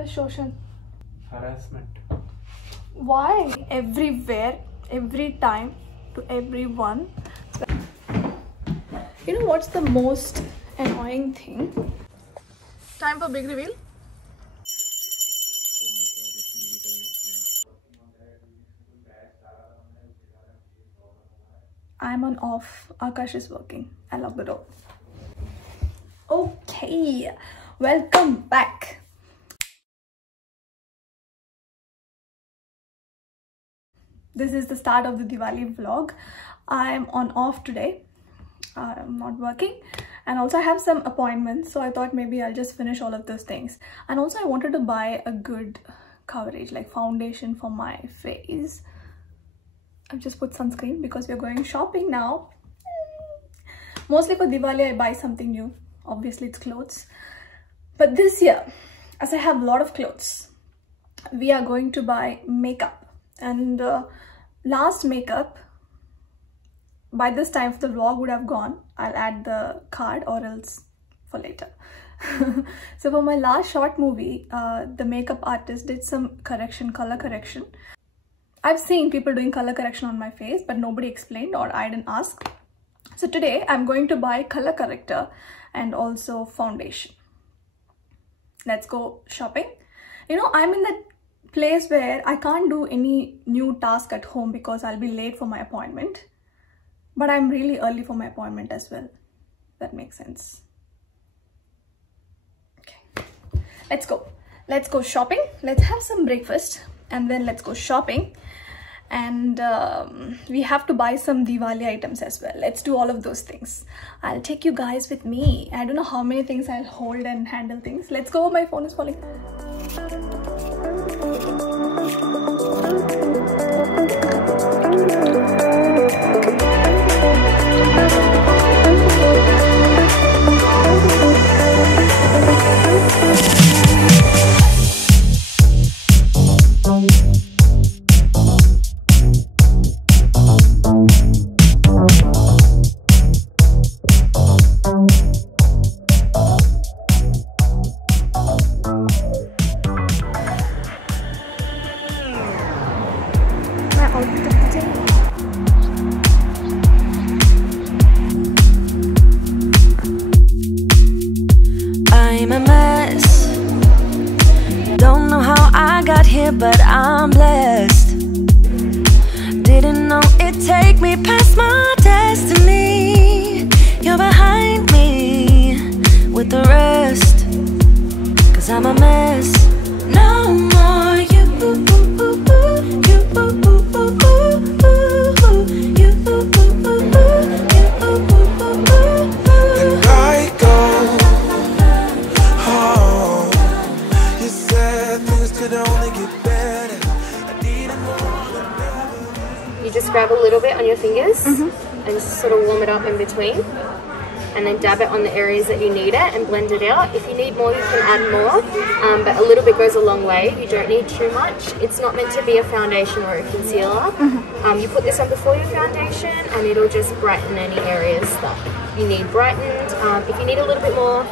What is Shoshan? Harassment. Why? Everywhere, every time, to everyone. You know what's the most annoying thing? Time for big reveal. I'm on off. Akash is working. I lock the door. Okay, welcome back. This is the start of the Diwali vlog. I'm on off today. I'm not working, and also I have some appointments, so I thought maybe I'll just finish all of those things. And also I wanted to buy a good coverage, like foundation for my face. I've just put sunscreen because we're going shopping now. Mostly for Diwali I buy something new. Obviously it's clothes. But this year, as I have a lot of clothes, we are going to buy makeup. And last makeup, by this time if the vlog would have gone, I'll add the card or else for later. So for my last short movie, the makeup artist did some correction, color correction. I've seen people doing color correction on my face, but nobody explained or I didn't ask. So today I'm going to buy color corrector and also foundation. Let's go shopping. You know, I'm in that place where I can't do any new task at home because I'll be late for my appointment. But I'm really early for my appointment as well. That makes sense. Okay, let's go. Let's go shopping. Let's have some breakfast and then let's go shopping. And we have to buy some Diwali items as well. Let's do all of those things. I'll take you guys with me. I don't know how many things I'll hold and handle things. Let's go. My phone is falling. I'm a mess. Don't know how I got here, but I'm blessed. Didn't know it'd take me past my destiny. You're behind me with the rest, 'cause I'm a mess. No more you. You just grab a little bit on your fingers and just sort of warm it up in between, and then dab it on the areas that you need it and blend it out. If you need more, you can add more, but a little bit goes a long way. You don't need too much. It's not meant to be a foundation or a concealer. You put this on before your foundation and it'll just brighten any areas that you need brightened. If you need a little bit more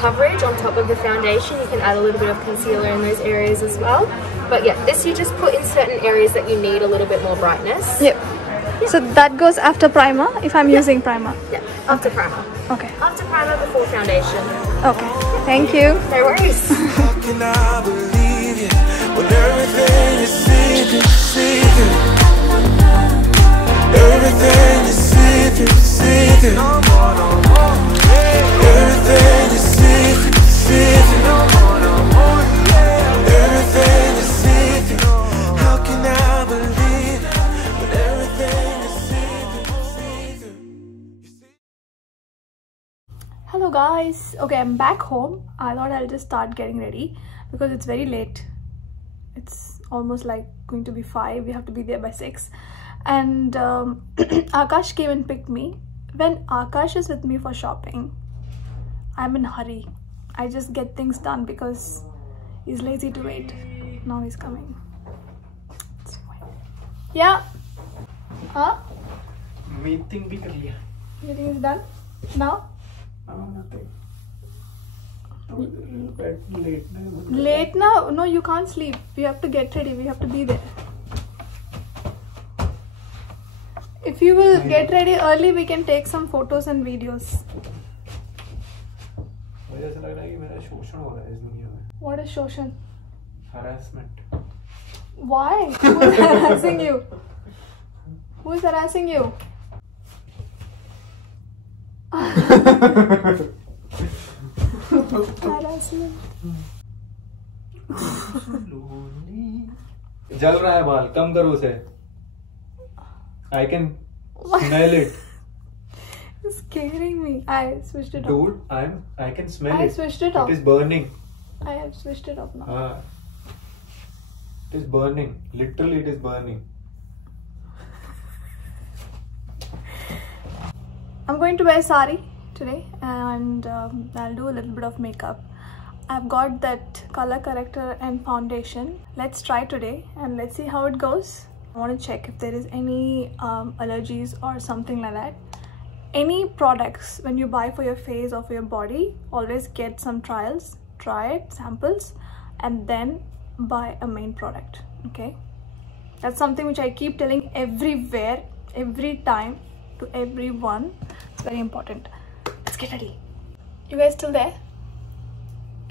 coverage on top of the foundation, you can add a little bit of concealer in those areas as well. But yeah, this you just put in certain areas that you need a little bit more brightness. Yep. So that goes after primer if I'm using primer? Yeah, after primer. Okay. After primer, before foundation. Okay, thank you. No worries. How can I believe you when everything is secret, secret? Everything is secret, secret. No more, no more. Everything is secret, secret. No more, no more. Everything is secret. How can I believe when everything is secret, secret? Hello guys. Okay, I'm back home. I thought I'll just start getting ready because it's very late. It's almost like going to be 5. We have to be there by 6. And Akash came and picked me. When Akash is with me for shopping, I'm in a hurry. I just get things done because he's lazy to wait. Now he's coming. Yeah. Huh? Meeting bhi kar liya. Meeting is done now. Nothing. Late now? No, you can't sleep. We have to get ready. We have to be there. If you will get ready early, we can take some photos and videos. मुझे ऐसा लग रहा है कि मेरा शोषण हो रहा है इस दुनिया में. What is Shoshan? Harassment. Why? Who is harassing you? Who is harassing you? Harassment. जल रहा है बाल, कम करो उसे. I can smell it. It's scaring me. I switched it off. Dude, I can smell it. I switched it off. It is burning. I have switched it off now. It is burning. Literally, it is burning. I'm going to wear sari today and I'll do a little bit of makeup. I've got that color corrector and foundation. Let's try today and let's see how it goes. I want to check if there is any allergies or something like that. Any products when you buy for your face or for your body, always get some trials, try it, samples, and then buy a main product. Okay, that's something which I keep telling everywhere, every time, to everyone. It's very important. Let's get ready. You guys still there?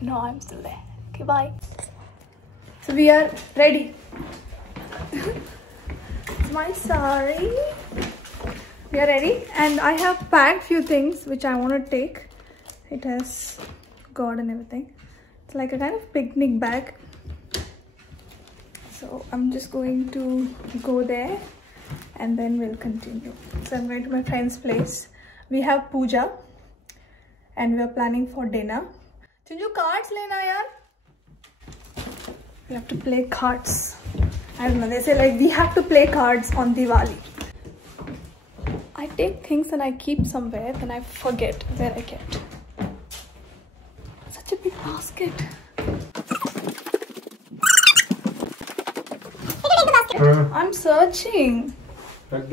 No, I'm still there. Okay, bye. So we are ready. My sari. We are ready and I have packed few things which I want to take. It has gourd and everything. It's like a kind of picnic bag. So I'm just going to go there and then we'll continue. So I'm going to my friend's place. We have puja and we are planning for dinner. Chinju, cards lena yaar. We have to play cards. I don't know, they say like we have to play cards on Diwali. I take things and I keep somewhere, then I forget where I kept. Such a big basket. I'm searching. Let's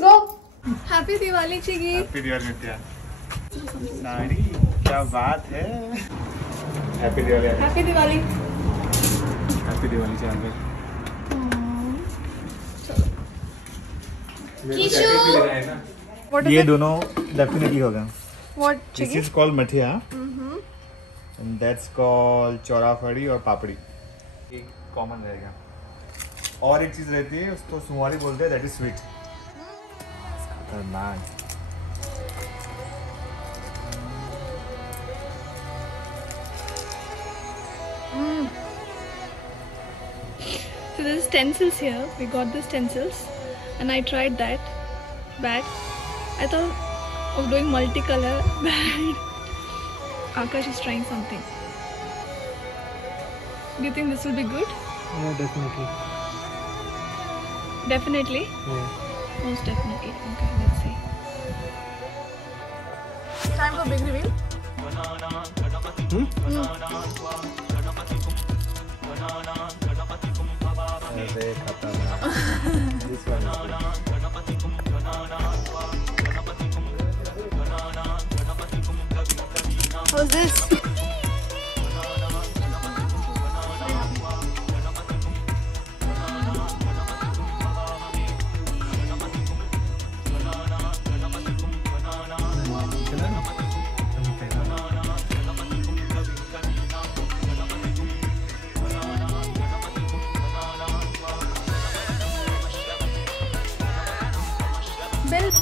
go. Happy Diwali, Chigi. Happy Diwali, Nitya. Sari, क्या बात है? Happy Diwali. Happy Diwali. Happy Diwali, Chandra. What is ये it? दोनों definitely होगा. What, This Chigi? is called Mathiya. And that's called चौराफड़ी और पापड़ी. एक common रहेगा. और एक चीज रहती है उसको सुवारी बोलते हैं, that is sweet. खतरनाक. So there's stencils here. We got the stencils and I tried that bag. I thought of doing multicolor bag. Akash is trying something. Do you think this will be good? Yeah, definitely. Definitely? Yeah. Most definitely. Okay, let's see. Time for big reveal. अरे खतरनाक. This one. How's this? Bill.